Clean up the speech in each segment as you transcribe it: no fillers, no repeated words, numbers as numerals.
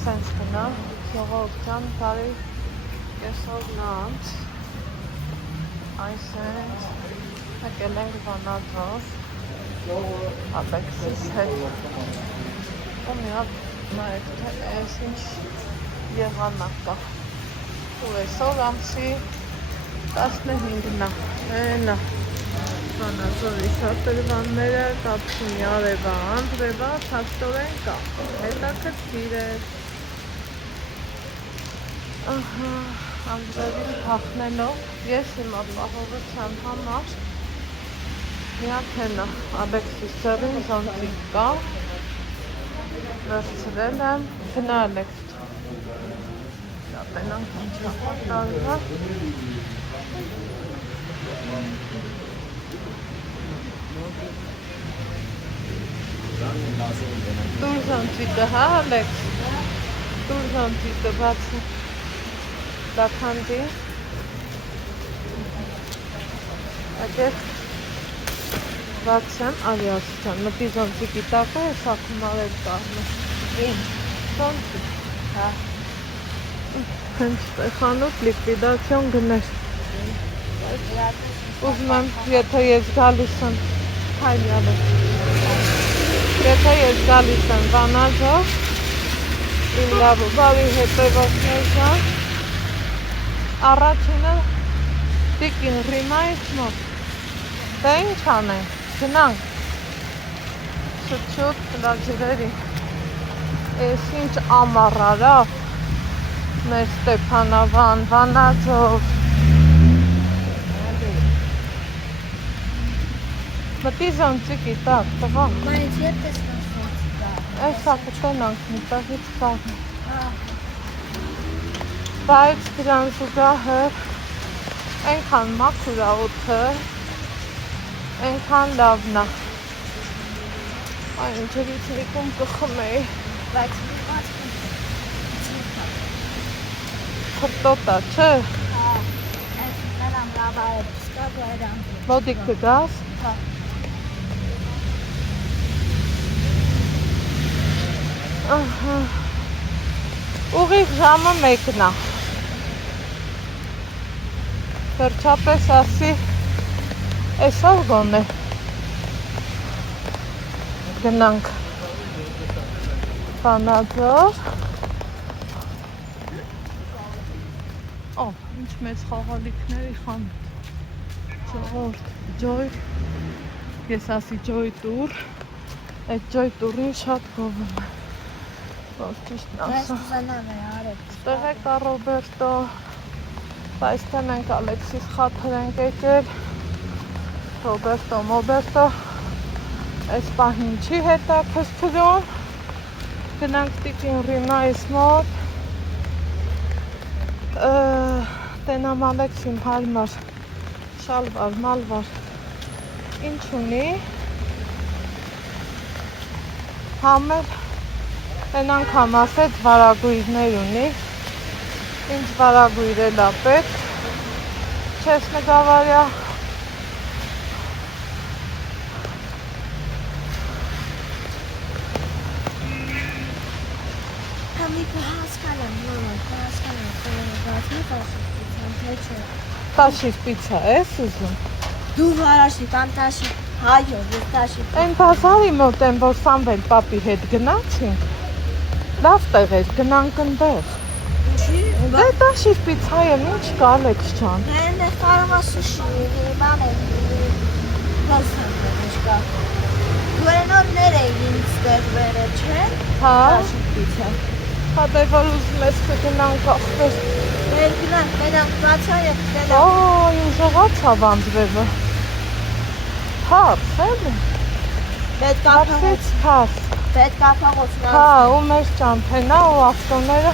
սենց գնամ, ժողովրդան բարի կեսօրնանց, այսենց եկել ենք Վանաձոր, Ալեքսիս հետ, ու մի հատ նայեք, թե ես ինչ եղանակ կա, ու այսօր ամսի 15-ն է, հենա, Վանաձորի շատրվանները, կապչունի արևա, անդրևա, թաշտորեն կա, հետաքրքիր է, անդրևին թախնելով, ես իմ ապահովության համար միակ հենա, Ալեքսիս ձեռին զոնտիկ կա, վերցրել եմ, գնա Ալեքս, տենանք ինչ ապարտարվա, Դուր զոնտիկը, հա Ալեքս, դուր զոնտիկը բացը, դաքանդի, ագեր բացեմ, արիասության, մտի զոնտիկի տակը ես ակում արել կարմը, ինչ, զոնտիկ, հա, հենց տեխանուց լիկվիդացիոն գներ, ուզում եմ, եթե ես գալիս եմ, հայլի Ալեքս, եթե ես գալիս եմ Վանաձոր, իմ լավ ու բարի հետևորդներ կան, առաջինը տիկին Ռիմայից մոտ, դե ինչ անենք, գնանք, շուտ լաջրերի, ես ինչ ամառարա, մեր Ստեփանավան, Վանաձոր, մտի զոնտիկի տակ, տղա։ Բայց երբ ես նասոնցիկա։ Էսա կտենանք միտաղից կաղն։ Բայց դրան զուգահեռ այնքան մաքուր ա օդը, այնքան լավն ա։ Այ ինչերից լիքում կխմեի։ Բայց մի բաց Խրտոտ ա, չէ։ հա, այս նրան լավ է, սկա գայրան։ Մոտիկ կգաս։ Հա։ Ուղիղ ժամը 1-ն ա։ Վերջապես ասի, այսօր գոնե գնանք Վանաձոր։ Օ, ինչ մեծ խաղալիքների խանութ։ Ժողովուրդ, ջոյ, ես ասի ջոյ տուր, այդ ջոյ տուրին շատ գովում է։ Որ ճիշտն Ես ասա։ ուզենամ է արել։ Ստեղ է կա Ռոբերտո, բայց թե մենք Ալեքսիս խաթր ենք եկել, Ռոբերտո, Մոբերտո, այս պահին չի հետաքրքրում, գնանք տիկին Ռիմայից մոտ, տենամ Ալեքսին հարմար, շալվար, մալվար, ինչ ունի, համեր, Են անգամ ասեց վարագույրներ ունի, ինչ վարագույր էլ ա պետք, չես նգավարյա, Համիկը հասկալ եմ, մամա, հասկալ եմ, բացմի տաշիպիցան, թե չէ։ տաշիր պիցա ես ուզում, Դու վարաշի, տան տաշի, հայո, ես տաշի։ են բազարի մոտ են, որ Սամվել պապի հետ գնացինք, լավ տեղ էր, գնանք ընդեղ, Ինչի։ դե տաշիր պիցայեն ինչ կա Ալեքս ջան, Հեն է կարող է սուշի, բան է, գասան ինչ կա։ Դու ենորներ էի ինձ տեղ վերը, չէ։ հա, Տաշի պիցա։ հա դե որ ուզում ես կգնանք ախպեր, Մեր գնանք, մենանք բացա և գնանք։ այ ուժղացավ անձրևը, թարս էլի, Պետք հարսից թարս, ափաղոցն հա ու մեր ճամփենա ու ավտոները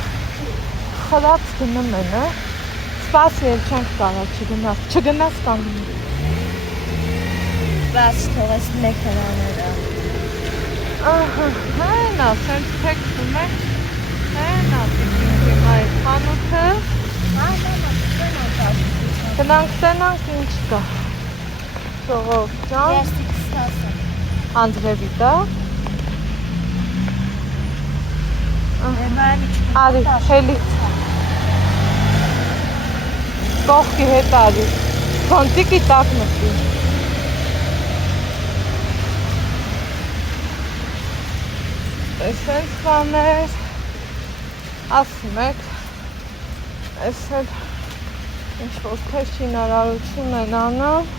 խրած գնում են, սպասել չենք կարող չգնաս կանգնում, Բաց թողես մեքենաները։ ահա, հենա, սենց թեքվում է, հենա, տիկին այդ խանութը, գնանք տենանք ինչ կա, ժողովուրդ ջան, Ես տիքս ասեմ։ անձրևի տակ, Արի, հելի։ Կողքի հետ արի։ Կոնտիկի տակ մտի։ Տեսեք բաներ, ասում եք, ես էլ ինչ-որ թեզ շինարարություն են անում։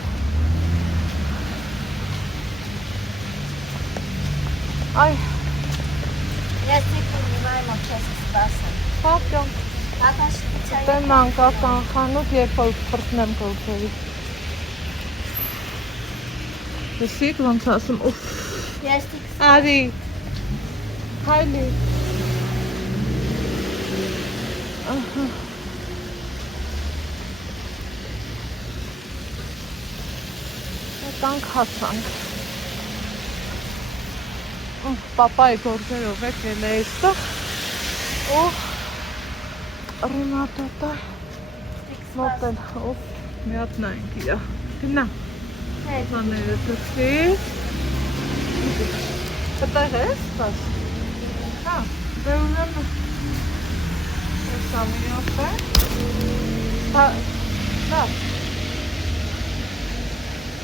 Այ, Ես դիպում իմ մոտ չես սպասեմ։ պապյոն, դեմ մանկական խանութ, երբ որ պրտնեմ կողքերի։ Լսիք ոնց ասում, ուֆ, Ես դիպ արի, հայլի։ Եկանք հասանք։ Պապայի գործերով եկել է այստեղ ու ռիմատոտը մոտել, ուֆ, մի հատ նայենք իրա, գնա, բաները դրսի, այդտեղ ես սպաս, հա, դե ուրեմ ես ամիոտ է, հա,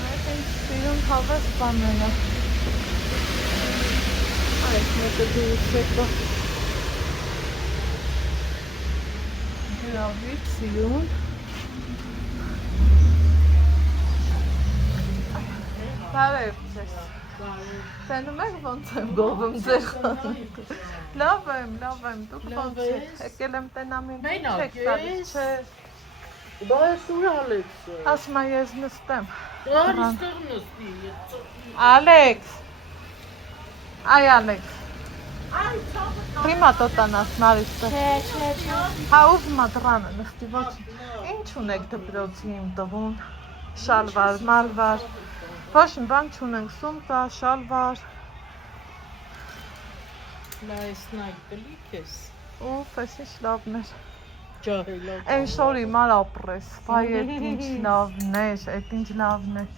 այդ ինձ սիրում հավես բաները, այս մեկը դուրս եկա, գրավից սիրում, բարև ձեզ, տենում եք ոնց եմ գովում ձեր խանութ, լավ եմ, դուք ոնց եք, եկել եմ տենամ ինձ չեք տալիս, չէ, Բա ես ուր Ալեքսը, ասում է ես նստեմ, արի ստեղ նստի, Ալեքս, այ Ալեքս, Prima tot անասնարիստը։ Չէ։ Հա ուզում ա դռանը նստի, ոչ, ինչ ունեք դպրոցի իմ տվում, շալվար, մալվար, ոչ իմ բան չունենք, սումկա, շալվար։ լայսնայք կլիք ես, Ուֆ, ես ինչ լավն էր։ ջահելակ, Են շորի մար ապրես, վայ էտ ինչ լավն էր, էտ ինչ լավն էր։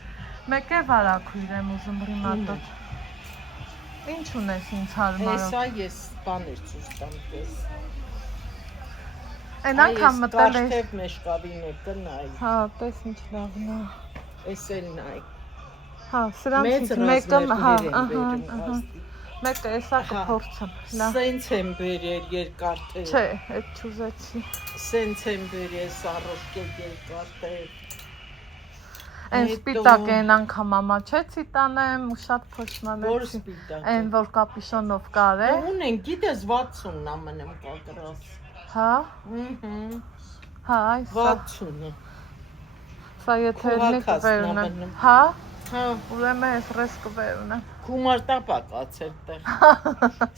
Մեկ է վարակույր եմ ուզում Prima tot։ Ինչ ունես ինձ հարմարով։ Էսա ես բաներ ծուր տամ կես, Են անգամ մտել ես։ կարթև մեշկավին է կնայ, Հա, տես ինչ լավն է։ ես էլ նայ, Հա, սրանցից մեծ մեկը, հա, ռազմերներ են վերում, մեկը էսա կփորձեմ, լավ։ սենց եմ բերել երկարթև, Չէ, էդ չուզեցի։ սենց եմ բերել սարոշկետ երկարթև, Են սպիտակ են անգամ ամաչեցի տանեմ ու շատ որ փոշմանեցի։ սպիտակ Են որ կապիշոնով կար է։ ունեն, գիտես 60-ն ամենեմ կակրաս, Հա, հա, այս 60-ը, սա եթե լինի Քուհակասն կվերնեմ։ ամենում։ Հա, հա, ուրեմն ես ռես կվերնեմ։ Կումարտապակաց էր տեղ,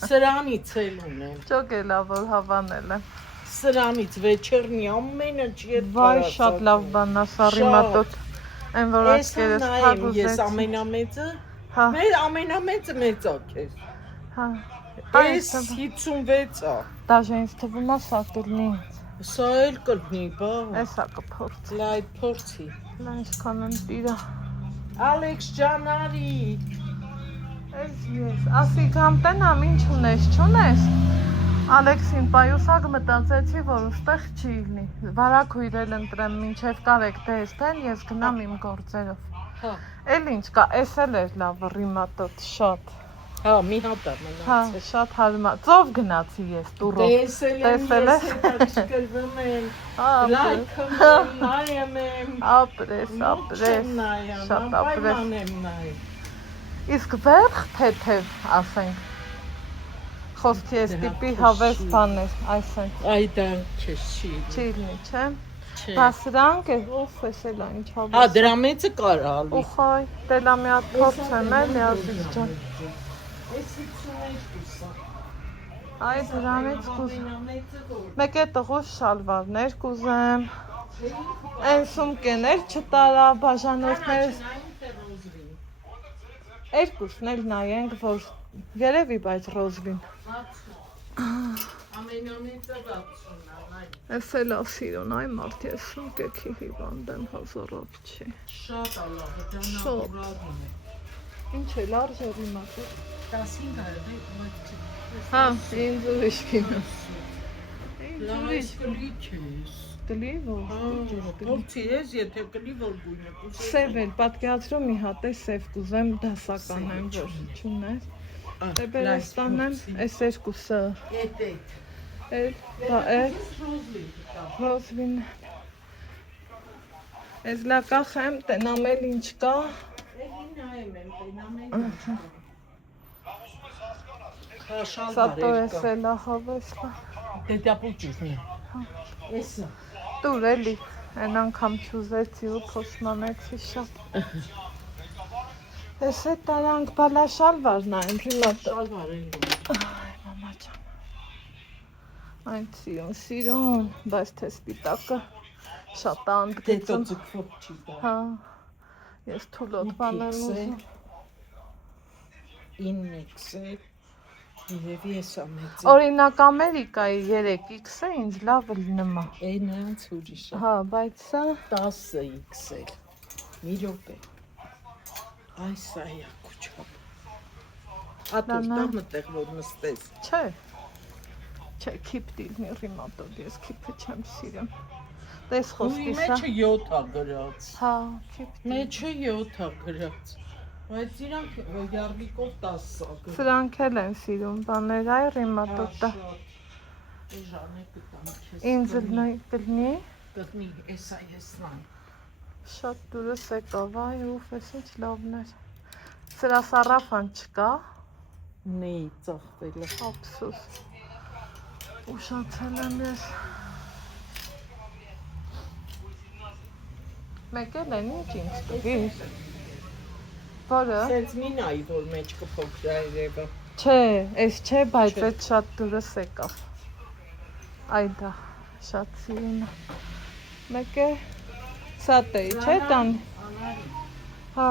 սրանից էլ ունեմ, Ճոգ է լավ որ հավանել եմ։ սրանից վեչերնի ամենը չեր Վայ, շատ լավ բան է սա Prima tot։ Են որ Էսա աչքերս նայեմ փակուզեցի։ ես ամենամեծը, Հա, մեր ամենամեծը մեծակ էր, հա։ ես 56-ա, Դաժե ինձ թվում է սա կլինի։ սա էլ կլնի, բա, Էսա կփորձի։ լայ փորձի, Լանչքան եմ տիրա։ Ալեքս ջան արի, Ես, ասի կամ տենամ ինչ ունես, չունես։ Ալեքսին պայուսակ մտածեցի, որ ուստեղ չի լինի։ Վարակույրել ընտրեմ, մինչև կարեք տեսնեն, ես գնամ իմ գործերով։ հա, Էլ ինչ կա, էս էլ էր լավ Prima tot, շատ։ հա, մի հատ է Հա, մնացել, շատ հարմար։ Ծով գնացի ես տուրով։ տեսել եմ, Տեսել ես ես։ հետաքրքրվում եմ, Ապրես, լայքում եմ, նայեմ եմ, ապրես, շատ ապրես։ պայման եմ նայ, Իսկ վերջ թեթև, ասենք։ Խոսքի ես տիպի հավես բաներ, այսենք։ այ դա քեզ չի, Չի լինի, չէ։ չէ, Բա սրանք է, ով էսել է, ինչ հա, հավես։ դրա մեծը կար ալի, Ուխայ, տելա մի հատ փորձեմ էլի ազիզ ջան։ ես 52-ա, Այ դրանից կուզ։ ամենամեծը որ, Մեկ է տղուս շալվարներ կուզեմ։ Են սումկեներ չտարա, բաժանորդներ։ Երկուսն էլ նայենք, որ երևի բայց ռոզվին։ ամենամեծը 60-ն է, Ես էլ ասիրոն, այ մարդ ես սումկեքի հիվանդ եմ, հազորով չի։ շատ ալավը, դա Շատ։ նավուրագին է, Ինչ էլ արժերի մատը։ 15 է, բայց Հա, ինձ ուրիշ կինո։ Լավ ես կլիք ես։ Կլի որ։ Փորձի ես, եթե կլի որ գույնը կուզես։ Սև էլ պատկերացրու մի հատ է սև կուզեմ դասական եմ որ չունես։ Դե բերես տանեմ այս երկուսը։ Էդ։ Էլ դա է ռոզվին։ Ես լակախ եմ տենամ էլ ինչ կա։ Էգին նայեմ եմ, տենամ եմ ինչ կա։ Խաշալ Սա բարեր տո կա։ ես էլ ախավեսլա։ Դե դա պուճուր մի։ Էսա։ Տուր էլի, են անգամ չուզեցի ու փոշմանեցի շատ։ Ես է տարանք բալա շալվարն այն պրիմատը։ Շալվար էլ։ Այ մամա ջան։ Այն սիրուն, բայց թե սպիտակը շատ Դե անդգծում։ տո ձգվող չի դա։ Հա, ես թուլոտ բանել ուզում։ 9XL։ Երևի ես ամեծ։ Օրինակ Ամերիկայի 3X-ը ինձ լավ լնմա։ Այն անց ուրիշ է։ Հա, բայց սա 10XL։ Մի րոպե։ Այ սա է կուչապ։ Ատուր տա մտեղ որ նստես։ չէ։ Չէ, քիփ դիլնի ռիմատոդ, ես քիփը չեմ սիրում։ Տես Ու խոսքի սա։ մեջը 7 է գրած։ Հա, քիփ։ Մեջը 7 է գրած։ Բայց իրանք յարդիկով 10 է գրած։ Սրանք էլ են սիրում, բաներ այ ռիմատոդը։ Ժանը կտամ քեզ։ Ինձ կլնի։ Կտնի, էսա ես նայ։ Շատ դուրս եկավ, այ ուֆ, ես ինչ լավն էր։ Սրա սարաֆան չկա։ Նեի ծախվել է։ Ափսոս։ Ուշացել եմ ես։ Մեկ էլ են ինչ ինձ տվիր։ Որը։ Սենց մի նայի, որ մեջ կփոքր այրևը։ Չէ, այս չէ, բայց այդ շատ դուրս եկավ։ Այ դա, շատ սիրուն է։ Մեկ է, սա տեի, չէ տան։ Հա,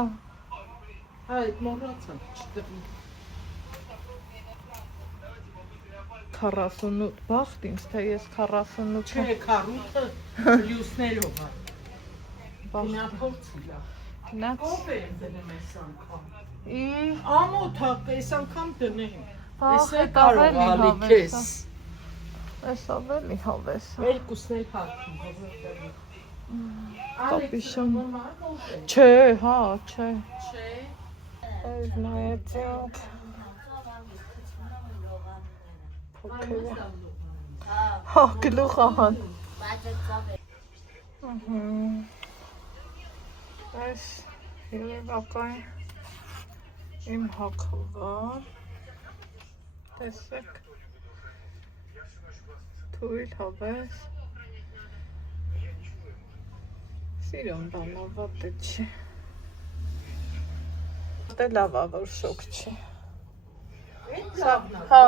Այդ մոռացա, չտվի։ 48 բախտ ինձ, թե ես 48 Չէ, քառուտը լյուսներով է։ բախտ։ Նա փորձի լավ։ Գնաց։ Ով է դնում այս անգամ։ Ի, Ամոթ է, այս անգամ դնեմ։ Ահ, Էս է այդ կարող ավելի ալի հավես քեզ։ է։ Այս ավելի հավես է։ Երկուսն էլ հարկում, որովհետև։ Կապիշոն։ Չէ։ Չէ, հա, չէ։ Չէ։ Այս նայեցինք։ Փոքր է։ Հա, գլուխահան։ Այս երևակայ իմ հակվա, տեսեք, թույլ հավես, սիրոն բանավատ է չի, դե լավա, որ շոք չի, հա,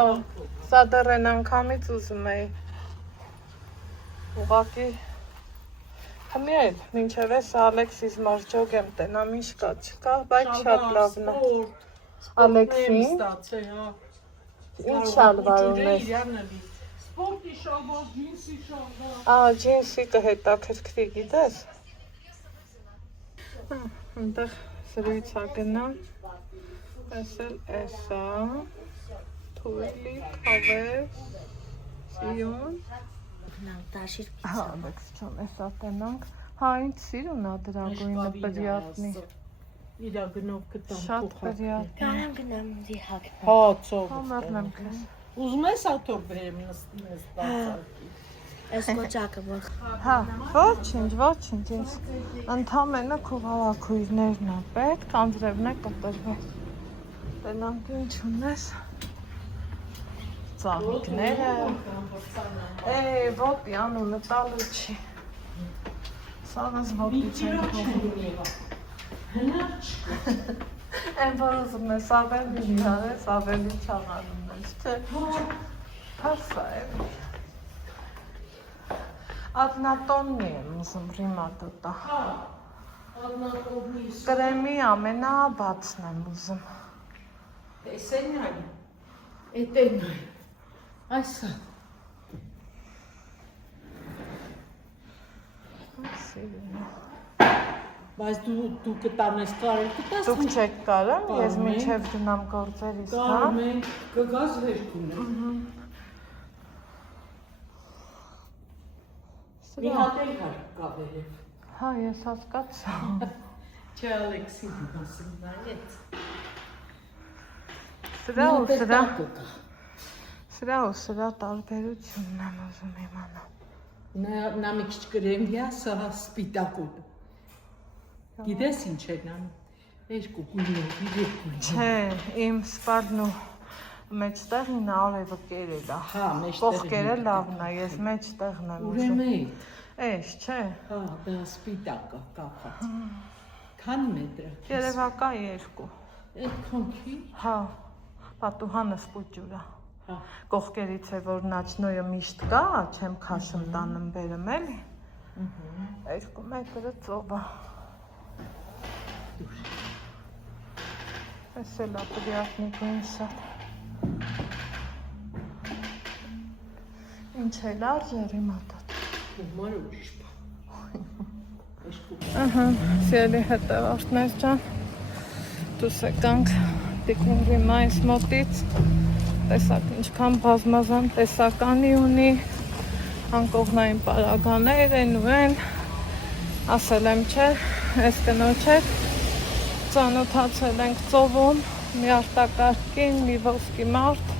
սա դեռ են անգամից ուզում էի, ուղակի, Հմիել, մինչև ես Ալեքսիս մարջոգ եմ տենամ ինչ կա չկա, բայց շատ լավն է։ Ալեքսին, ինչ շալվար ունես։ Սպորտի շալվար, ջինսի շալվար։ Ջինսի կհետաքրքրի գիտես։ Այնտեղ սրույցա գնամ, ես էլ էսա, թույլի, հավես, սիրուն։ Հա, Ալեքս չոն էսա տենանք, հա ինձ սիրուն ա դրա գույնը պրիատնի։ Իրա գնով կտամ Շատ պրիատնի։ Կարամ գնամ դի հակ։ Հա, ծով։ Համերնեմ քեզ։ Ուզում ես աթոր բերեմ նստում ես բացակի։ Այս կոճակը որ։ Հա, ոչինչ, ինձ ընդամենը քո հավաքույրներն ա պետք, անձրևն է կտրվել։ Տենանք ինչ ունես։ Ծաղիկները։ Ոտի անունը տալու չի։ Սաղս ոտի չեն հողում։ Են որ ուզում ես ավելի իհարես, ավելի չաղանում ես, չէ։ Պարսա է։ Ադնատոննի եմ ուզում ռիմատոտա։ Կրեմի ամենաբացն եմ ուզում։ Տեսեն նայ։ Էդ է նայ։ Այսա։ Բայց դու կտանես կարել կտաս։ Դուք չեք կարում, ես մինչև դնամ գործերիս, հա։ Կարում ենք կգազ վերք ունեմ։ Մի հատ էլ կա վերև։ Հա, ես հասկացա։ Չէ, Ալեքսին ասում նայեց։ Սրա ու սրա տարբերությունն եմ ուզում իմանալ։ Նա մի քիչ կրեմյա, սա սպիտակուտ։ Գիտես ինչ է նանում։ Երկու գույնով։ Չէ, իմ սպարն ու մեջտեղին արևը կերել է։ Հա, մեջտեղին։ Կողքերը լավն է, ես մեջտեղն եմ ուզում։ Ուրեմն Էս, չէ։ Հա, դա սպիտակ է կապած։ Քան մետր։ Երևակա 2։ Այդքան քիչ։ Հա, պատուհանը սպուճուր է։ Հա։ Կողքերից է որ նաչնոյը միշտ կա, չեմ քաշում տանում բերեմ էլի։ 2 մետրը ծով է։ Էս էլ է պրիատնիկույն սատ։ Ինչ է լարժերի մատատ։ Ումար ուրիշ Ահա, սիրելի հետևորդներ ջան, դուս եկանք Տիկունգի մայիս մոտից, տեսակ ինչքան բազմազան տեսականի ունի, անկողնային պարագաներ են ու են, ասել եմ չէ, ես կնոջեք, ծանոթացել ենք ծովում, մի արտակարգին, մի ոսկի մարդ,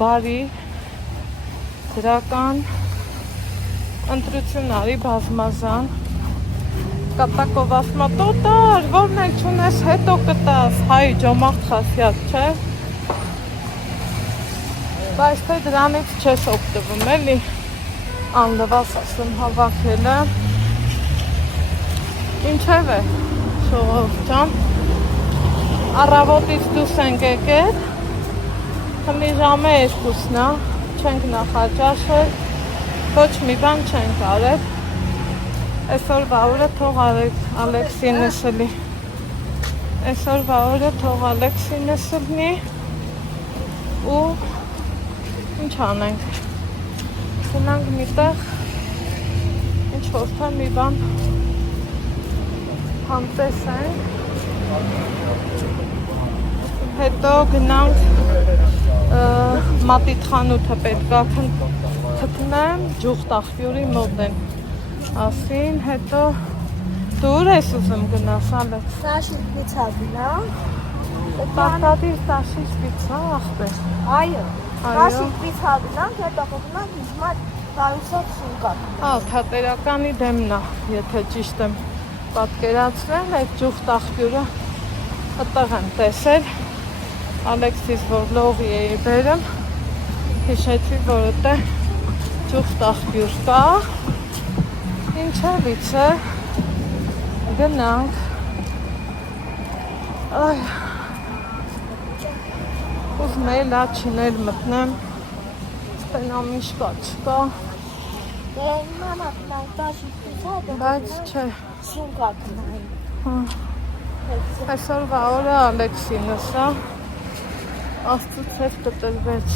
բարի, դրական, ընտրություն արի բազմազան, կատակով ասմա տոտար, որն էլ չունես հետո կտաս, հայ ջոմաղթ խասյատ չէ, բայց թե դրանից չես օգտվում էլի, անլվաս ասում հավաքելը, ինչև է, շողով ջան, առավոտից դուս ենք եկել, խմի ժամը 2-ն է, չենք նախաճաշել, ոչ մի բան չենք արել, այսօրվա օրը թող Ալեքսինս լի, այսօրվա օրը թող Ալեքսինս լի ու ինչ անենք, գնանք միտեղ, ինչ որ թե մի բան համտեսենք, հետո գնանք մատիտ խանութը պետք է խտնեմ, ջուղտ աղբյուրի մոտ են ասին, հետո դուր ես ուզում գնաս Ալեքս։ Սաշիկ պիցա գնամ։ Պարտադիր սաշիկ պիցա աղբեր։ Այո։ Սաշիկ պիցա գնամ, հետո գնամ հիմա տարուսով շունկա։ Հա, թատերականի դեմն է, եթե ճիշտ եմ պատկերացրել, այդ ջուղտ աղբյուրը այդտեղ եմ տեսել, Ալեքսիս որ լողի էի բերում, հիշեցի, որ այդտեղ ջուղտ աղբյուր կա, ինչևից է, գնանք, ուզում էի լաչինել մտնեմ, ստենամ իշկա չկա, Մամա գնանք սաշիկ պիցա, բայց չէ, շունկա գնանք։ այսօրվա օրը Ալեքսինս է, աստծուց հետ կտրվեց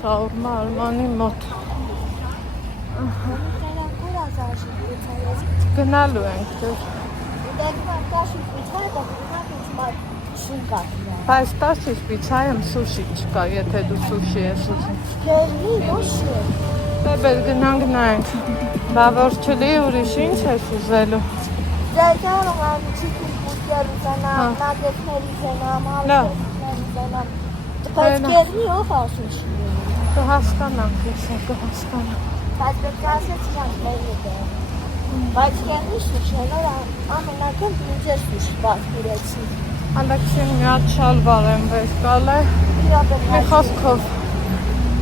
շաուրմա Արմանի մոտ, գնալու ենք դեր, բայց տասից պիցայում սուշի չկա, եթե դու սուշի ես ուզում, բեր գնանք նայենք, բա որ չլի ուրիշ ինչ ես ուզելու, դու հասկանանք ես է կհասկանանք, բայց պետք է ասեց իրանք մեր հետը, բայց կերնի սուշելով ամենակում ինձ է սուշ բացուրեցի։ Ալեքսին մի հատ շալվար եմ վեր կալ է, մի խոսքով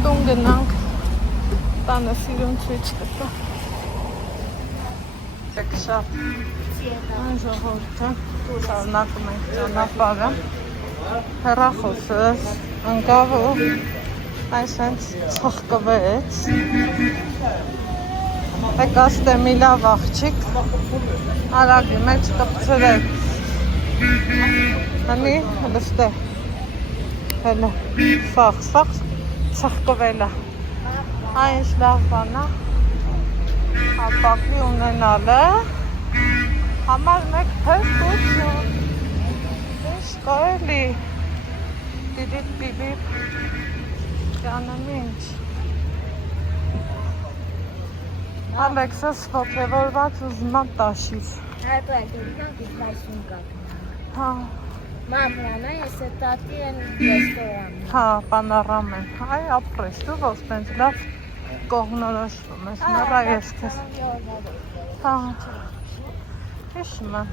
տուն գնանք, տանը սիրուն ցույց կտա։ Եք շատ այն ժողովուրդը, շարունակում ենք ճանապարհը, հեռախոսս ընկավ ու այսենց ծխկվեց, եկաստ է մի լավ աղջիկ, արագի մեջ կպցրեք, հնի հլստե, հելը, սաղ ծխկվել է, այն ինչ լավ բան է, ապակի ունենալը, Համար մեկ փրկություն։ Ինչ կա էլի։ Բիբիպ բիբիպ։ Ջանեմ ինչ։ Ալեքսս ոգևորված ուզում եմ տաշիր։ Այո, դուք դասուն կաք։ Հա, Մամլանը ես տատի են ռեստորան։ հա, պանորաման։ Այ ապրես, դու ոնց տենց լավ կողնորոշվում ես, նորա ես քեզ։ Հա։ Հիշում եմ։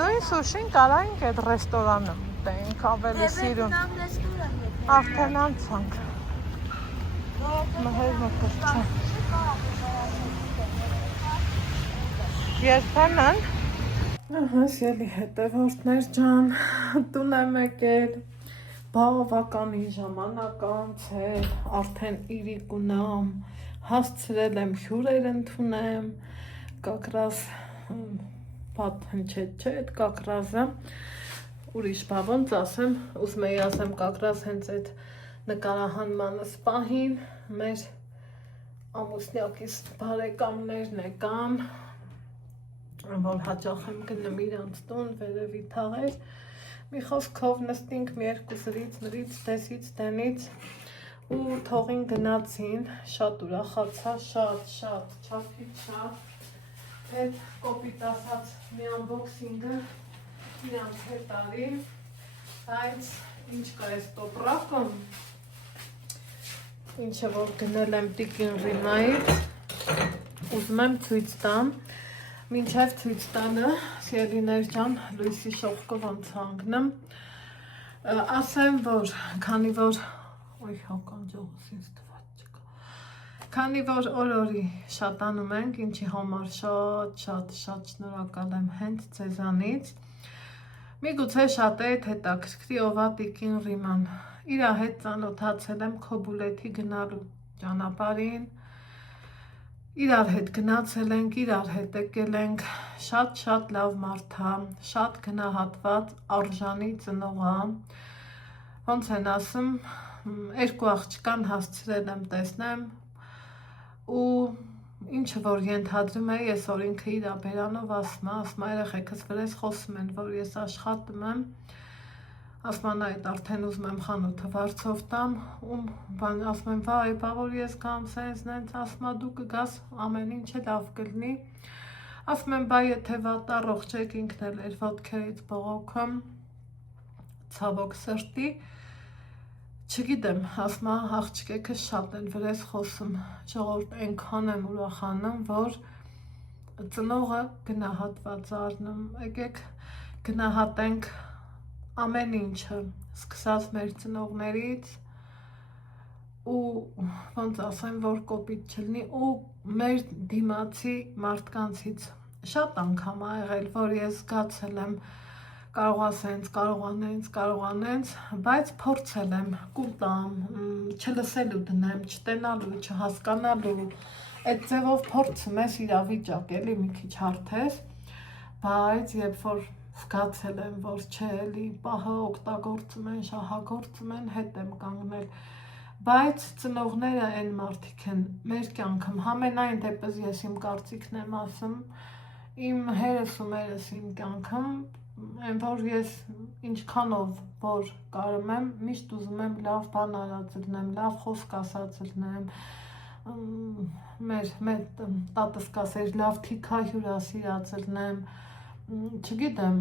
Նույն սուշին կարայինք այդ ռեստորանը մտենք, ավելի սիրուն։ Արդեն անցանք։ Մհեր մտել չէ։ Երբեմն Ահաս ելի հետևորդներ ջան, տուն եմ եկել, բավականի ժամանակ անցել, արդեն իրիկ ունամ, հասցրել եմ հյուրեր ընդունեմ, կակրաս պատ հնչետ չէ, այդ կակրասը, ուրիշ բավոնց ասեմ, ուզում էի ասեմ կակրաս հենց այդ նկարահանմանս պահին, մեր ամուսնյակիս բարեկամներն եկան, որ հաճախ եմ գնում իրանց տուն, վերևի թաղեր, մի խոսքով նստինք մի երկուսրից, նրից, տեսից, տենից ու թողին գնացին, շատ ուրախացա, շատ, չափից շատ, այդ կոպիտ ասած մի անբոքսինգը իրանց հետ արի, բայց ինչ կա այս տոպրակը, ինչը որ գնել եմ Տիկին Ռիմայից, ուզում եմ ցույց տամ, մինչև ցույց տանը, սիրելիներ ջան, լույսի շողկով անցանքնեմ, ասեմ, որ քանի որ, ոյ հական ջողս ինձ տված չկա, քանի որ օր-օրի շատանում ենք, ինչի համար շատ շնորհակալ եմ հենց ձեզանից, միգուցե շատերդ հետաքրքրի ով ա Տիկին Ռիման, իրա հետ ծանոթացել եմ Քոբուլեթի գնալու ճանապարհին, իրար հետ գնացել ենք, իրար հետ եկել ենք, շատ լավ մարդ ա, շատ գնահատված, արժանի ծնող ա, ոնց են ասում, երկու աղջկան հասցրել եմ տեսնեմ ու ինչը որ ենթադրում է, ես որ ինքը իրա բերանով ասում երեխեքս վրես խոսում են, որ ես աշխատում եմ, ասման այդ արդեն ուզում եմ խանութը վարձով տամ, բան ասում եմ, վայ, բա որ ես գամ սենց նենց, ասում դու կգաս, ամեն ինչ է լավ կլինի, ասում եմ, բա եթե վատ առողջ եք ինքն էլ էր ոտքերից բողոքում, ցավոք սրտի, չգիտեմ, ասում աղջիկեքս շատ են վրես խոսում, ժողովուրդ այնքան եմ ուրախանում, որ ծնողը գնահատված առնում, եկեք գնահատենք ամեն ինչը, սկսած մեր ծնողներից ու ոնց ասեմ, որ կոպիտ չլինի ու մեր դիմացի մարդկանցից շատ անգամ ա եղել, որ ես զգացել եմ կարող ասենց, կարող անենց, բայց փորձել եմ կուտամ, չլսելու դնեմ, չտենալու, չհասկանալու, այդ ձևով փորձում ես իրավիճակ էլի մի քիչ հարթես, բայց երբ որ զգացել եմ, որ չէ էլի պահը օգտագործում են, շահագործում են, հետ եմ կանգնել, բայց ծնողները այն մարդիկ են մեր կյանքում, համենայն դեպս ես իմ կարծիքն եմ ասում, իմ հերս ու մերս իմ կյանքում, այն որ ես ինչքանով որ կարում եմ, միշտ ուզում եմ լավ բան արած լինեմ, լավ խոսք ասած լինեմ, մեր տատս կասեր լավ թիքա հյուրասիրած լինեմ, չգիտեմ,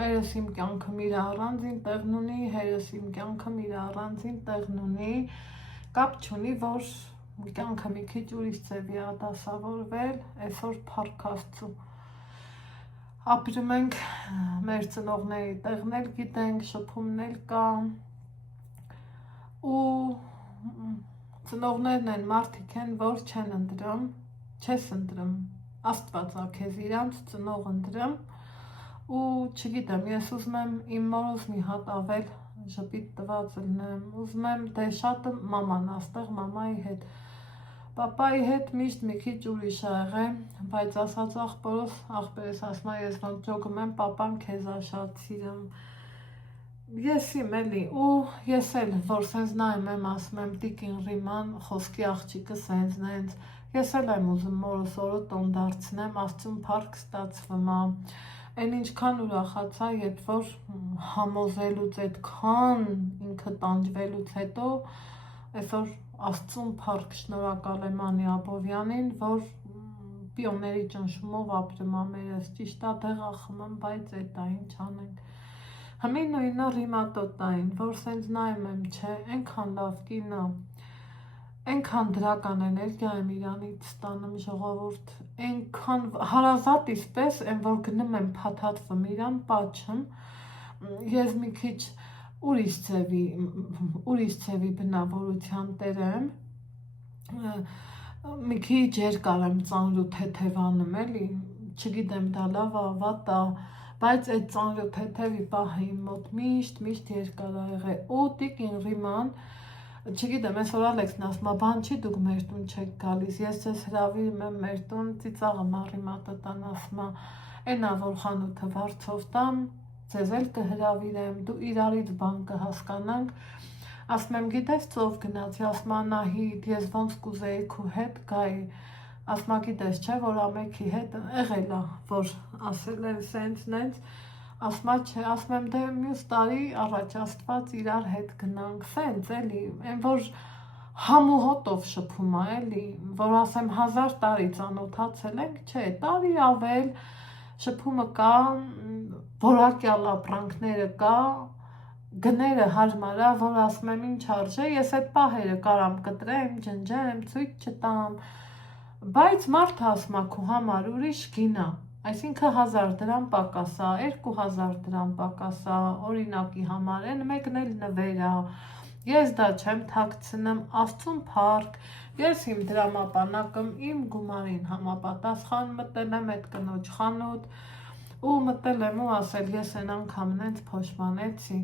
մերս իմ կյանքում իր առանձին տեղն ունի, հերս իմ կյանքում իր առանձին տեղն ունի, կապ չունի, որ կյանքը մի քիչ ուրիշ ձևի ա դասավորվել, այսօր փառք Աստծու ապրում ենք, մեր ծնողների տեղն էլ գիտենք, շփումն էլ կա ու ծնողներն են մարդիկ են, որ չեն ընտրում, չես ընտրում, Աստված ա քեզ իրանց ծնող ընտրում ու չգիտեմ, ես ուզում եմ իմ մորս մի հատ ավել ժպիտ տված լինեմ, ուզում եմ դե շատը մաման աստեղ, մամայի հետ, պապայի հետ միշտ մի քիչ ուրիշ ա եղել, բայց ասած աղբերս ասում ես ոնց ջոգում եմ, պապան քեզ ա շատ սիրում, ես իմ էլի ու ես էլ որ սենց նայում եմ ասում եմ Տիկին Ռիման խոսքի աղջիկը սենց նենց Ես էլ եմ ուզում մորս օրը տոն դարձնեմ, Աստծուն փառք ստացվում է։ Այն ինչքան ուրախացա, երբ որ համոզելուց այդքան ինքը տանջվելուց հետո այսօր Աստծուն փառք շնորհակալ եմ Անի Աբովյանին, որ պիոների ճնշումով ապրում է մերս, ճիշտ է դեղա խմեմ, բայց էդ է ինչ անենք։ Հիմի նույնը ռիմատոտային, որ սենց նայում եմ, չէ, այնքան լավ կին է, այնքան դրական էներգիա եմ իրանից ստանում ժողովուրդ, այնքան հարազատիս պես, այն որ գնում եմ փաթաթվում իրան, պաչում, ես մի քիչ ուրիշ ձևի բնավորության տեր եմ, մի քիչ երկար եմ ծանր ու թեթևանում էլի, չգիտեմ դա լավ է, վատ է, բայց այդ ծանր ու թեթևի պահը իմ մոտ միշտ երկար ա եղել ու տիկին Ռիման, չգիտեմ, այսօր Ալեքսն ասում է, բան չի դուք մեր տուն չեք գալիս, ես ձեզ հրավիրում եմ մեր տուն, ծիծաղը Ռիմատը տան ասում է, այնա որ խանութը վարձով տամ, ձեզ էլ կհրավիրեմ, դու իրարից բան կհասկանանք, ասում եմ, գիտես ծով գնացի, ասում է, Անահիտ, ես ոնց կուզեի քու հետ գայի, ասում է, գիտես չէ, որ ամեքի հետ եղել է, որ ասել են սենց նենց, ասում է, չէ, ասում եմ, դե մյուս տարի առաջ Աստված իրար հետ գնանք, սենց էլի, այն որ համ ու հոտով շփում է, էլի, որ ասեմ 1000 տարի ծանոթացել ենք, չէ, տարի ավել, շփումը կա, որակյալ ապրանքները կա, գները հարմար է, որ ասում եմ ինչ արժե, ես այդ պահերը կարամ կտրեմ, ջնջեմ, ցույց չտամ, բայց մարդը ասում է քո համար ուրիշ գին է, այսինքն 1000 դրամ պակաս է, 2000 դրամ պակաս է, օրինակի համար, այն մեկն էլ նվեր է, ես դա չեմ թաքցնում, Աստծուն փառք, ես իմ դրամապանակը իմ գումարին համապատասխան մտել եմ այդ կնոջ խանութ ու մտել եմ ու ասել ես այն անգամն ինձ փոշմանեցի,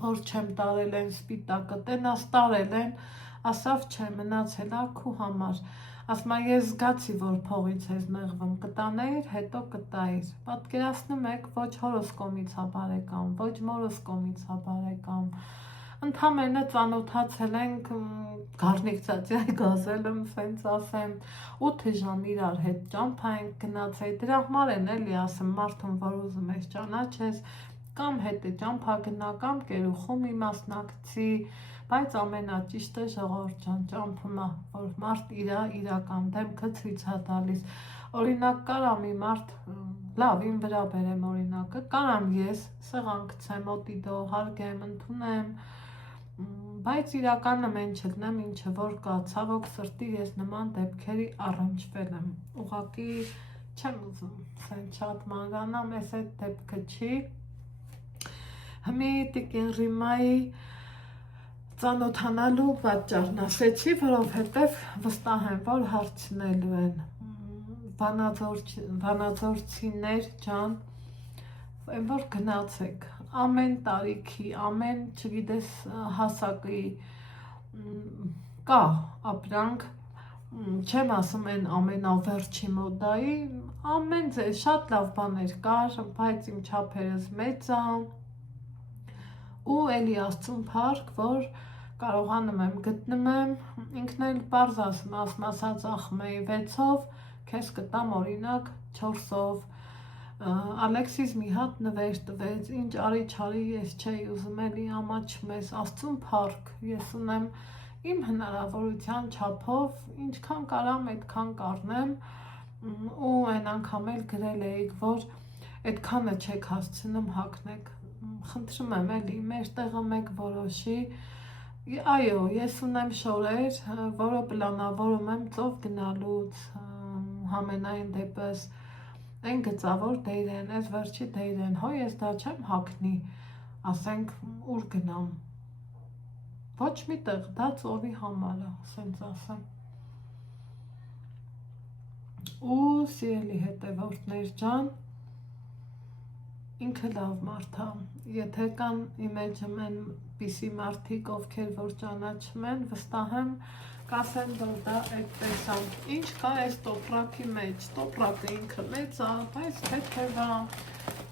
որ չեմ տարել են սպիտակը, տենաս տարել են, ասավ չէ մնացել է քու համար, ասում է ես զգացի, որ փողից ես մեղվում, կտանեիր, հետո կտայիր, պատկերացնում եք, ոչ հորս կողմից է բարեկամ, ոչ մորս կողմից է բարեկամ, ընդամենը ծանոթացել ենք Գառնիկ ծածյալ գազել եմ, սենց ասեմ, 8 ժամ իրար հետ ճամփա ենք գնացել, դրա համար են էլի ասեմ մարդուն, որ ուզում ես ճանաչես, կամ հետը ճամփա գնա, կամ կերուխումի մասնակցի, բայց ամենաճիշտը ժողովուրդ ջան ճամփումա, որ մարդ իրական դեմքը ցույց է տալիս, օրինակ կարամ մի մարդ, լավ իմ վրա բերեմ օրինակը, կարամ ես սեղան գցեմ, օտիդո, հարգեմ, ընդունեմ, բայց իրականը մեն չգնեմ ինչը որ կա, ցավոք սրտի ես նման դեպքերի առնչվել եմ, ուղղակի չեմ ուզում, սենց շատ մանրանամ, ես այդ դեպքը չի, հիմի տիկին Ռիմայի ծանոթանալու պատճառն ասեցի, որովհետև վստահ եմ, որ հարցնելու են, վանաձորցիներ ջան, այն որ գնացեք, ամեն տարիքի, ամեն չգիտես հասակի կա ապրանք, չեմ ասում են ամենավերջի մոդայի, ամեն ձեզ շատ լավ բաներ կար, բայց իմ չափերս մեծ է ու էլի Աստծուն փառք, որ կարողանում եմ, գտնում եմ, ինքն էլ պարզ ասում ասած ախմեի 6-ով, քեզ կտամ օրինակ 4-ով, Ալեքսիս մի հատ նվեր տվեց, ինչ արի չարի ես չէի ուզում էլի ամաչում ես, Աստծուն փառք, ես ունեմ իմ հնարավորության չափով, ինչքան կարամ այդքան կառնեմ ու այն անգամ էլ գրել էիք, որ այդքանը չեք հասցնում հագնեք, խնդրում եմ էլի, մեր տեղը մեկ որոշի, այո, ես ունեմ շորեր, որը պլանավորում եմ ծով գնալուց, համենայն դեպս, այն գծավոր դեյրեն, այս վերջի դեյրեն, հո ես դա չեմ հագնի, ասենք ուր գնամ, ոչ մի տեղ, դա ծովի համար է, սենց ասեմ, ու սիրելի հետևորդներ ջան, ինքը լավ մարդ է, եթե կան իմեջում են պիսի մարդիկ, ովքեր որ ճանաչում են, վստահ եմ, կասեն, որ դա այդպես է, ինչ կա այս տոպրակի մեջ, տոպրակը ինքը մեծ է, բայց թեթև է,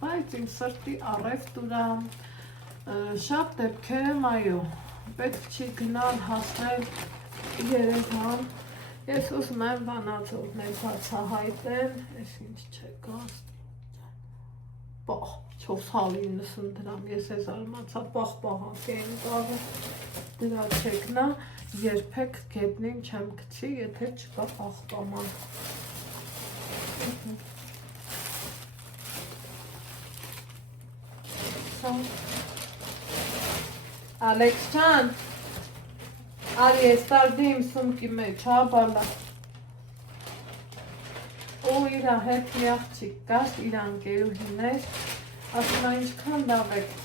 բայց իմ սրտի առևտուր է, շատ դեպքեր եմ, այո, պետք չի գնալ հասնել Երևան, Ես ուզում եմ վանաձորներ բացահայտեմ, ես ինչ չեկաս, 490 դրամ, ես ես արմացա պաղպաղանք էին կավը, դրա չեկնա, երբեք գետնին չեմ կցի, եթե չկա պաղպաման։ Ալեքս ջան, արի ես տարդի իմ սումքի մեջ, հա բալա։ Ու իրա հետ մի աղջիկ կար, իր ընկերուհիներ, ասում է ինչքան լավ եք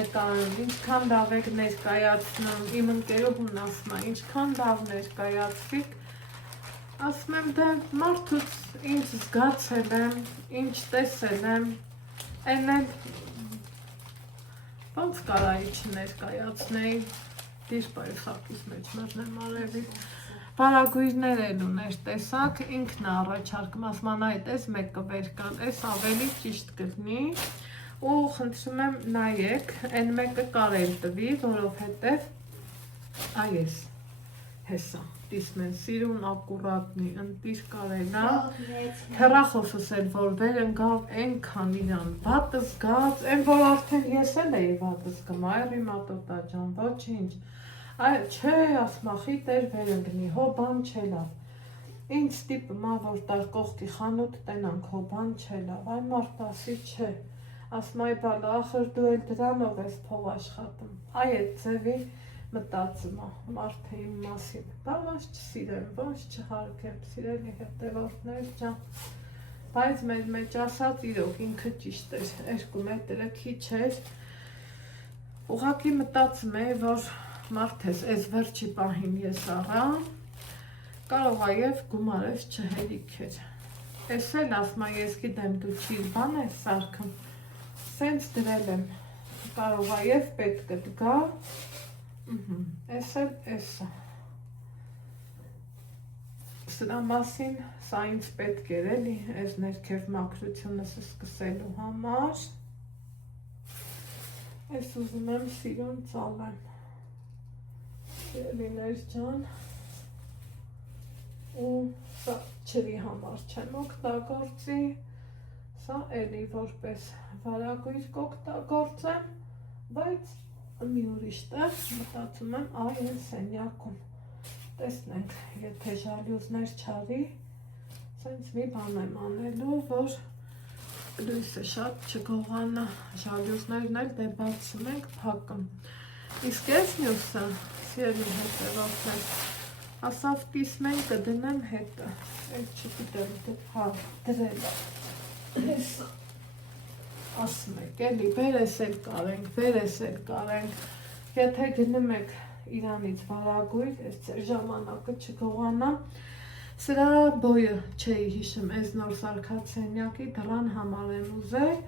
նկարում, ինչքան լավ եք ներկայացնում, իմ ընկերուհուն ասում է, ինչքան լավ ներկայացվիք, ասում եմ դա մարդուց ինչ զգացել եմ, ինչ տեսել եմ, են էլ ոնց կարայի չներկայացնեի, դիրպայ խապիս մեջ մրնեմ արևի, բարագույրներ են ուներ տեսակ, ինքն առաջարկում, ասման այդ ես մեկը վեր կան, ես ավելի ճիշտ կգնի, ու խնդրում եմ նայեք, են մեկը կարել տվի, որովհետև այս հեսա, դիսմեն սիրուն ակուրատնի, ընտիր կարելա, հեռախոսս էլ որ վեր ընգավ ենքան իրան վատը զգաց, են որ արդեն ես էլ էի վատը զգում, այրի մատոտա ջան, ոչինչ, չէ, ասմախի տեր վեր ընգնի, հո բան չէ լավ, ինձ տիպը մա որ տար կողքի խանութ տենանք, հո բան չէ լավ, այ մարդասի չէ, ասմ այ բալա, ախր դու էլ դրանով ես փող աշխատում, այ այդ ձևի մտածում մարդը իմ մասին, բա ոնց չսիրեմ, ոնց չհարգեմ, սիրելի հետևորդներ ջան, բայց մեր մեջ ասած իրոք ինքը ճիշտ էր, 2 մետրը քիչ էր, ուղղակի մտածում էի, որ մարդ ես, այս վերջի պահին ես առա, կարող ա և գումարես չհերիք էր, ես էլ ասմա ես գիտեմ դու չիր բան ես սարքում, սենց դրել եմ, կարող ա և պետք գա, Ես էլ էսա, սրա մասին սա ինձ պետք էր էլի, ես ներքև մաքրությունս սկսելու համար, ես ուզում եմ սիրուն ծալեմ, սիրելիներ ջան, ու սա չրի համար չեմ օգտագործի, սա էլի որպես վարագույր կօգտագործեմ, բայց մի ուրիշ տեղ մտածում եմ այ են սենյակում, տեսնենք, եթե ժալյուզներ չարի, սենց մի բան եմ անելու, որ լույսը շատ չգողանա, ժալյուզներն էլ դե բացում ենք, փակում, իսկ ես մյուսը, սիրելի հետևորդներ, ասավ տիսմեն կդնեմ հետը, այդ չգիտեմ, հա, դրել, հեսա, ասում եք, էլի, բերես էլ կարենք, եթե գնում եք իրանից վարագույր, ես ձեր ժամանակը չգողանա, սրա բոյը չէի հիշում, ես նոր սարքած սենյակի դրան համար եմ ուզել,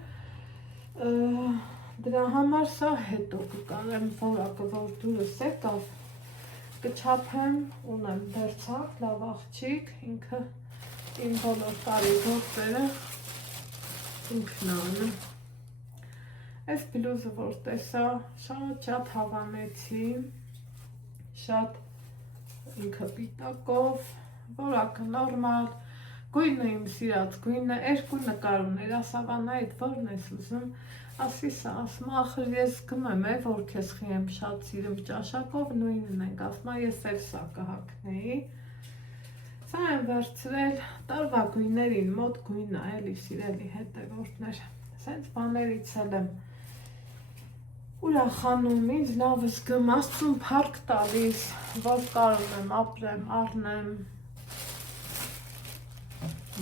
դրա համար սա հետո կկարեմ որակը, որ դուրս եկավ, կչափեմ, ունեմ դերցակ, լավ աղջիկ, ինքը իմ բոլոր տարի գործերը ինքն անում, Այս բլուզը որ տեսա, շատ հավանեցի, շատ ինքը պիտակով, որակը նորմալ, գույնը իմ սիրած գույնը, 2 նկար ուներ, ասավան այդ որն ես ուզում, ասի սա, ասմա ախր ես գմեմ է, որ քեզ խի եմ շատ սիրում ճաշակով, նույնն ենք, ասմա ես էլ սա կհակնեի, սա եմ վերցրել, տարվա գույներին մոտ գույնը, էլի սիրելի հետևորդներ, սենց բաներից էլ եմ, ուրախանում, ինձ լավ զգում, աստծուն փառք տալիս, որ կարող եմ ապրեմ, առնեմ,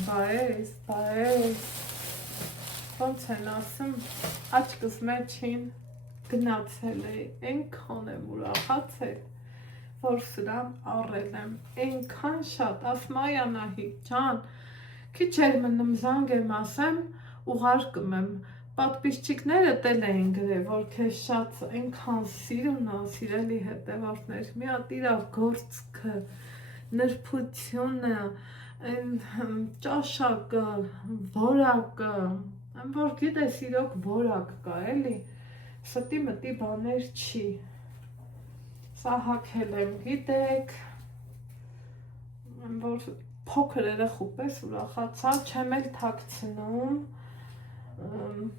բայես, ոնց են ասում, աչքս մեջին գնացել է, ենքան եմ ուրախացել, որ սրան առել եմ, ենքան շատ, ասմ այ Անահիտ ջան, քիչ էր մնում զանգ եմ ասեմ, ուղարկում եմ, պատպիսչիկները տել էին գրել, որ քեզ շատ ենքան սիրուն ա, սիրելի հետևորդներ, մի հատ իրա գործքը, նրբությունը, ճաշակը, որակը, որ գիտես իրոք որակ կա, էլի, ստի մտի բաներ չի, սա հակել եմ, գիտեք, որ փոքր երեխու պես ուրախացա, չեմ էլ թաքցնում,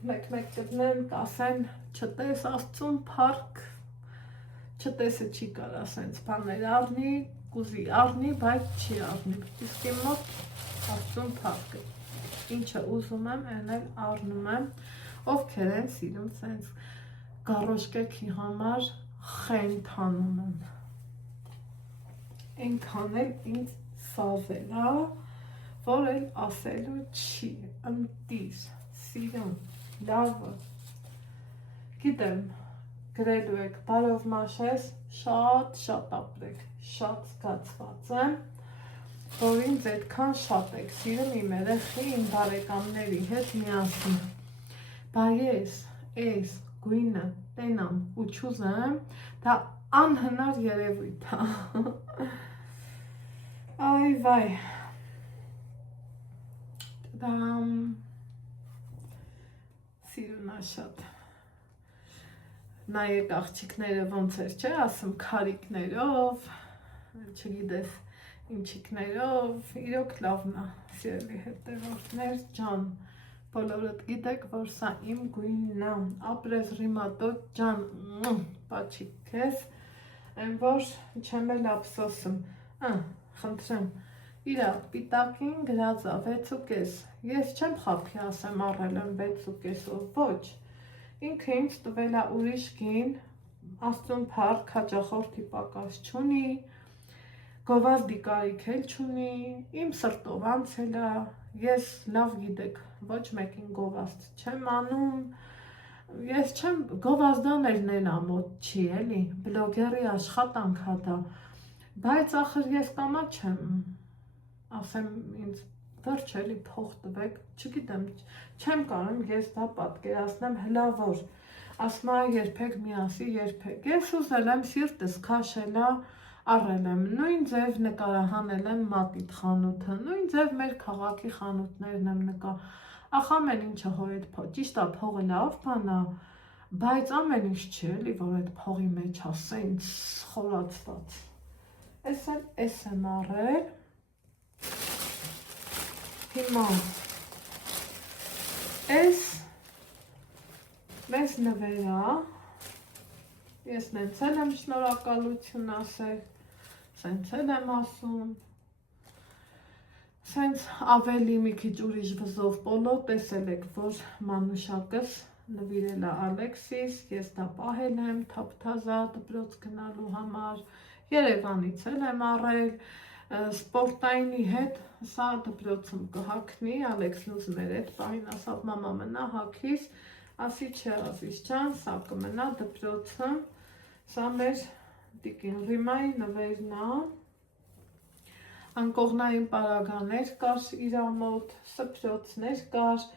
մեկ գտնեմ, կասեն, չտես Աստծուն փառք, չտեսը չի կարա սենց բաներ առնի, կուզի առնի, բայց չի առնի, իսկ իմ մոտ Աստծուն փառքը, ինչը ուզում եմ, այն էլ առնում եմ, ովքեր են սիրում սենց գարոշկեքի համար խենթանում եմ, այնքան էլ ինձ սազել, որ էլ ասելու չի, ընտիր, սիրում, լավը, գիտեմ, գրելու եք, բարով մաշես, շատ ապրեք, շատ զգացված եմ, որ ինձ այդքան շատ եք սիրում իմ երեխի, իմ բարեկամների հետ միասին, բա ես, գույնը, տենամ ու չուզեմ, դա անհնար երևույթ է, այ վայ, սիրունա շատ, նայեք աղջիկները ոնց էր չէ, ասում քարիկներով, չգիտես ինչիկներով, իրոք լավն է, սիրելի հետևորդներ ջան, բոլորդ գիտեք, որ սա իմ գույնն է, ապրես ռիմատոտ ջան, պաչիկ քեզ, այն որ չեմ էլ ափսոսում, խնդրեմ, իրա պիտակին գրած է 6.5, ես չեմ խաբի ասեմ առել եմ 6.5-ով, ոչ, ինքը ինձ տվել է ուրիշ գին, Աստծուն փառք հաճախորդի պակաս չունի, գովազդի կարիք էլ չունի, իմ սրտով անցել է, ես լավ գիտեք, ոչ մեկին գովազդ չեմ անում, ես չեմ, գովազդաներն էլ ամոթ չի էլի, բլոգերի աշխատանք հա դա, բայց ախր ես կամա չեմ, ասեմ ինձ վերջ էլի փող տվեք, չգիտեմ, չեմ կարում ես դա պատկերացնեմ հլավոր, ասմա երբեք մի ասի երբեք, ես ուզել եմ սիրտս քաշել է, առել եմ, նույն ձև նկարահանել եմ մատիտ խանութը, նույն ձև մեր քաղաքի խանութներն եմ նկա, ախ ամեն ինչը հո այդ ճիշտ է փողը լավ բան է, բայց ամեն ինչ չի էլի, որ այդ փողի մեջ ասենց խորացված, ես եմ առել, հիմա, ես մեզ նվերա, ես նենց էլ եմ շնորհակալություն ասել, սենց էլ եմ ասում, սենց ավելի մի քիչ ուրիշ վզով պոլո, տեսել եք, որ մանուշակս նվիրել է Ալեքսիս, ես դա պահել եմ, թափթազա դպրոց գնալու համար, Երևանից էլ եմ առել, սպորտայինի հետ, սա դպրոցում կհակնի, Ալեքսն ուզում էր այդ պահին ասավ մամա մնա հակիս, ասի չէ ասիս ջան, սա կմնա դպրոցում, սա մեր տիկին Ռիմայի նվերն է, անկողնային պարագաներ կար իրա մոտ, սփրոցներ կար,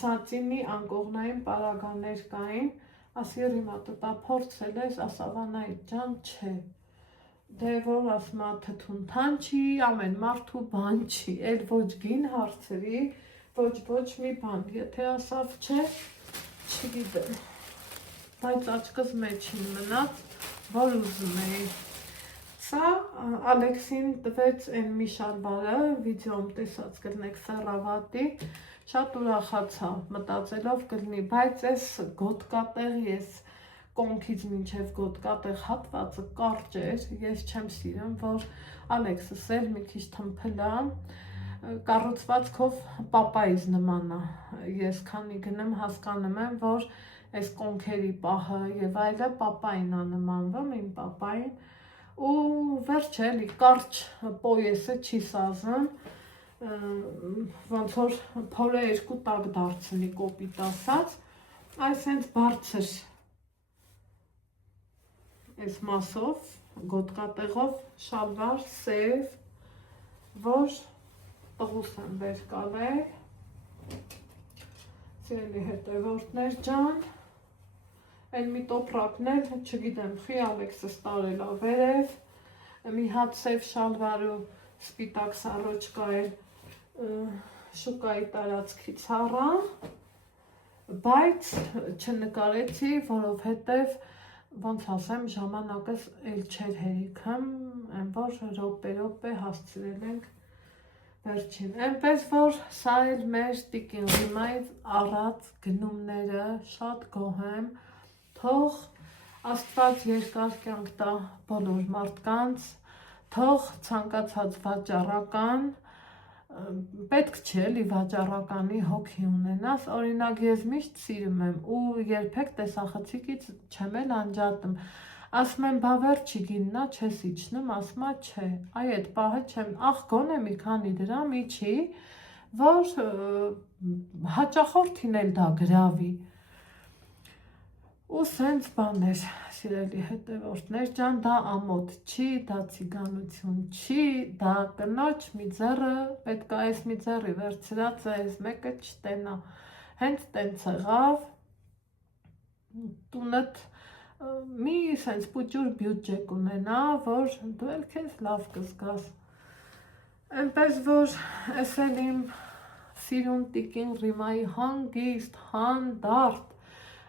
սածինի անկողնային պարագաներ կային, ասի Ռիմա տա փորձել ես, ասավանայի ջան չէ, դե որ ասմա թթունթան չի, ամեն մարդու բան չի, էլ ոչ գին հարցրի, ոչ մի բան, եթե ասավ չէ, չգիտեմ, բայց աչքս մեջին մնաց, որ ուզում էի, սա Ալեքսին տվեց են մի շալվարը, վիդեոմ տեսած կլնեք սեռավատի, շատ ուրախացա, մտածելով կլնի, բայց ես գոտկատեղ ես, կոնքից մինչև գոտկատեղ հատվածը կարճ էր, ես չեմ սիրում, որ Ալեքսս էլ մի քիչ թմփլա, կառուցվածքով պապայից նման է, ես քանի գնեմ հասկանում եմ, որ այս կոնքերի պահը եւ այլը պապային է նմանվում, իմ պապային, ու վերջ էլի կարճ պոյեսը չի սազում, ոնց որ փորը երկու տակ դարձնի կոպիտ ասած, այս հենց բարձր այս մասով, գոտկատեղով շալվար, սև, որ տղուս եմ վեր կալել, սիրելի հետևորդներ ջան, էլ մի տոպրակներ, չգիտեմ, խի Ալեքսս տարել ա վերև, մի հատ սև շալվար ու սպիտակ սառոճկա էլ շուկայի տարածքից առա, բայց չնկարեցի, որովհետև ոնց ասեմ, ժամանակս էլ չէր հերիքում, այն որ րոպե հասցրել ենք վերջին։ Այնպես որ սա էլ մեր տիկին Ռիմայից առած գնումները, շատ գոհ եմ, թող Աստված երկար կյանք տա բոլոր մարդկանց, թող ցանկացած վաճառական, պետք չէ էլի վաճառականի հոգի ունենաս, օրինակ ես միշտ սիրում եմ ու երբեք տեսախցիկից չեմ էլ անջատում, ասում եմ բա վերջի գիննա չես իջնում, ասում եմ չէ, այ այդ պահը չեմ, ախ գոնե մի քանի դրամ իջի, որ հաճախորդին էլ դա գրավի։ Ու սենց բաներ, սիրելի հետևորդներ ջան, դա ամոթ չի, դա ցիգանություն չի, դա կնոջ մի ձեռը, պետք է այս մի ձեռի վերցրած է, այս մեկը չտենա, հենց տենց եղավ, տունդ մի սենց պուճուր բյուջե կունենա, որ դու էլ քեզ լավ կզգաս, այնպես որ ես էլ իմ սիրուն տիկին Ռիմայի հանգիստ, հանդարտ,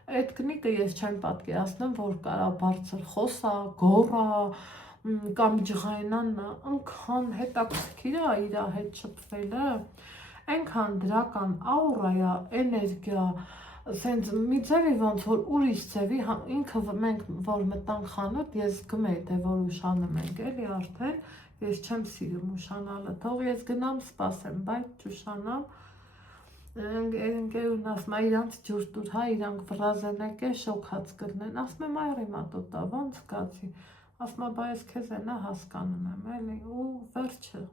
այդ կնիկը ես չեմ պատկերացնում, որ կարա բարձր խոսա, գոռա կամ ջղայնանա, այնքան հետաքրքիր է իր հետ շփվելը, այնքան դրական աուրա է, էներգիա, սենց մի ձևի ոնց որ ուրիշ ձևի, ինքը մենք որ մտանք խանութ, ես զգում էի, թե որ ուշանում ենք, էլի արդեն, ես չեմ սիրում ուշանալը, թող ես գնամ սպասեմ, բայց չուշանամ, ընկերուն ասում է իրանց ջուր տուր, հա իրանք վրազենեք է շոքած կրնեն, ասում եմ այ Ռիմա տոտա, ոնց կացի, ասում է բա ես քեզ ենա հասկանում եմ, էլի, ու վերջը,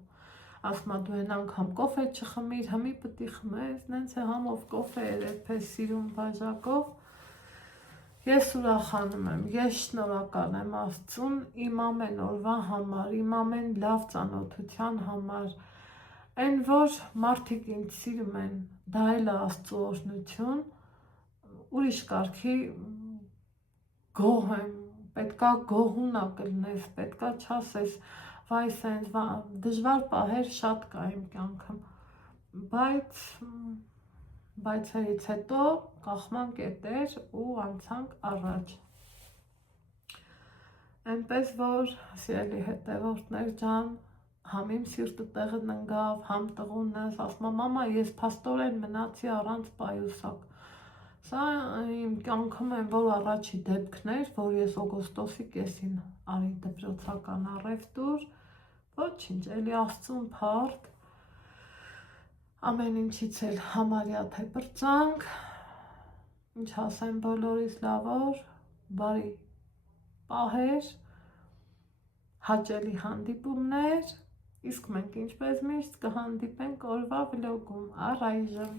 ասում է դու են անգամ կոֆե չխմիր, հմի պտի խմես, նենց է համով կոֆե էր էդպես սիրում բաժակով, ես ուրախանում եմ, ես շնորհակալ եմ Աստծուն իմ ամեն օրվա համար, իմ ամեն լավ ծանոթության համար, այն որ մարդիկ ինձ սիրում են, դա էլ է Աստծո օրհնություն, ուրիշ կարգի գոհ եմ, պետքա գոհունա կլնես, պետքա չասես, վայ սենց, դժվար պահեր շատ կա իմ կյանքում, բայց հերից հետո կախման կետեր ու անցանք առաջ, այնպես որ սիրելի հետևորդներ ջան, համ իմ սիրտը տեղը ննգավ, համ տղունս, ասում եմ մամա ես փաստորեն մնացի առանց պայուսակ, սա իմ կյանքում են որ առաջի դեպքներ, որ ես օգոստոսի կեսին արի դպրոցական առևտուր, ոչինչ, էլի Աստծուն փառք, ամեն ինչից էլ համարյա թե բրծանք, ինչ ասեմ բոլորիս լավոր, բարի պահեր, հաճելի հանդիպումներ, իսկ մենք ինչպես միշտ կհանդիպենք օրվա վլոգում, առայժմ